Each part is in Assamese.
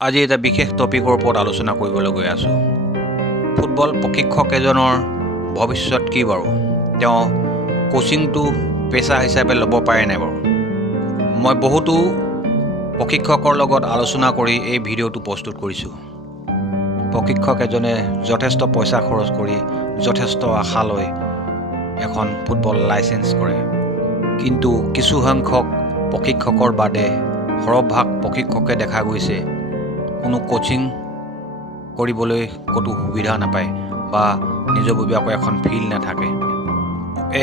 আজি এটা বিশেষ টপিকৰ ওপৰত আলোচনা কৰিবলৈ গৈ আছোঁ। ফুটবল প্ৰশিক্ষক এজনৰ ভৱিষ্যত কি বাৰু? তেওঁ কোচিংটো পেচা হিচাপে ল'ব পাৰে নাই বাৰু? মই বহুতো প্ৰশিক্ষকৰ লগত আলোচনা কৰি এই ভিডিঅ'টো প্ৰস্তুত কৰিছোঁ। প্ৰশিক্ষক এজনে যথেষ্ট পইচা খৰচ কৰি যথেষ্ট আশা লৈ এখন ফুটবল লাইচেঞ্চ কৰে, কিন্তু কিছুসংখ্যক প্ৰশিক্ষকৰ বাদে সৰহভাগ প্ৰশিক্ষকে দেখা গৈছে কোনো কোচিং কৰিবলৈ ক'তো সুবিধা নাপায় বা নিজাববীয়াকৈ এখন ফিল্ড নাথাকে।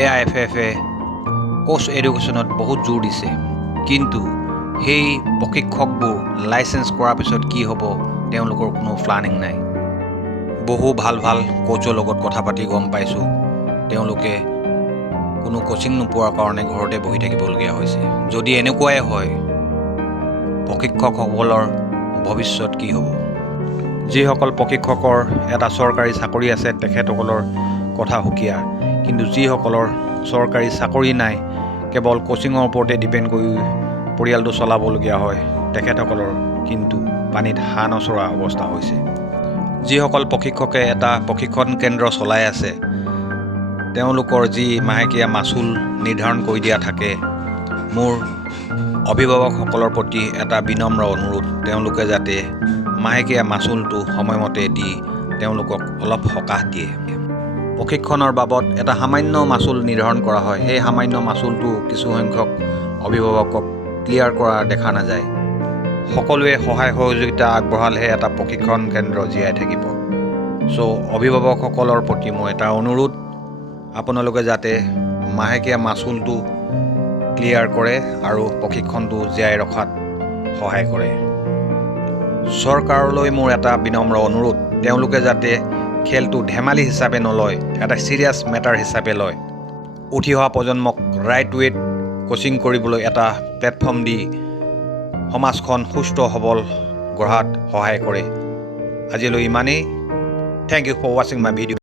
AIFF-এ কোচ এডুকেশ্যনত বহুত জোৰ দিছে, কিন্তু সেই প্ৰশিক্ষকবোৰ লাইচেঞ্চ কৰাৰ পিছত কি হ'ব তেওঁলোকৰ কোনো প্লানিং নাই। বহু ভাল কোচৰ লগত কথা পাতি গম পাইছোঁ তেওঁলোকে কোনো কোচিং নোপোৱাৰ কাৰণে ঘৰতে বহি থাকিবলগীয়া হৈছে। যদি এনেকুৱাই হয় প্ৰশিক্ষকসকলৰ ভৱিষ্যত কি হ'ব? যিসকল প্ৰশিক্ষকৰ এটা চৰকাৰী চাকৰি আছে তেখেতসকলৰ কথা সুকীয়া, কিন্তু যিসকলৰ চৰকাৰী চাকৰি নাই কেৱল কোচিঙৰ ওপৰতে ডিপেণ্ড কৰি পৰিয়ালটো চলাবলগীয়া হয় তেখেতসকলৰ কিন্তু পানীত হাঁহ নচৰা অৱস্থা হৈছে। যিসকল প্ৰশিক্ষকে এটা প্ৰশিক্ষণ কেন্দ্ৰ চলাই আছে তেওঁলোকৰ যি মাহেকীয়া মাচুল নিৰ্ধাৰণ কৰি দিয়া থাকে, মোৰ অভিভাৱকসকলৰ প্ৰতি এটা বিনম্ৰ অনুৰোধ, তেওঁলোকে যাতে মাহেকীয়া মাচুলটো সময়মতে দি তেওঁলোকক অলপ সকাহ দিয়ে। প্ৰশিক্ষণৰ বাবদ এটা সামান্য মাচুল নিৰ্ধাৰণ কৰা হয়, সেই সামান্য মাচুলটো কিছুসংখ্যক অভিভাৱকক ক্লিয়াৰ কৰা দেখা নাযায়। সকলোৱে সহায় সহযোগিতা আগবঢ়ালেহে এটা প্ৰশিক্ষণ কেন্দ্ৰ জীয়াই থাকিব। অভিভাৱকসকলৰ প্ৰতি মোৰ এটা অনুৰোধ, আপোনালোকে যাতে মাহেকীয়া মাচুলটো ক্লিয়াৰ কৰে আৰু প্ৰশিক্ষণটো জীয়াই ৰখাত সহায় কৰে। চৰকাৰলৈ মোৰ এটা বিনম্ৰ অনুৰোধ, তেওঁলোকে যাতে খেলটো ধেমালি হিচাপে নলয়, এটা চিৰিয়াছ মেটাৰ হিচাপে লয়। উঠি অহা প্ৰজন্মক ৰাইট ৱেত কোচিং কৰিবলৈ এটা প্লেটফৰ্ম দি সমাজখন সুস্থ সবল গঢ়াত সহায় কৰে। আজিলৈ ইমানেই। থেংক ইউ ফৰ ৱাচিং মাই ভিডিঅ'।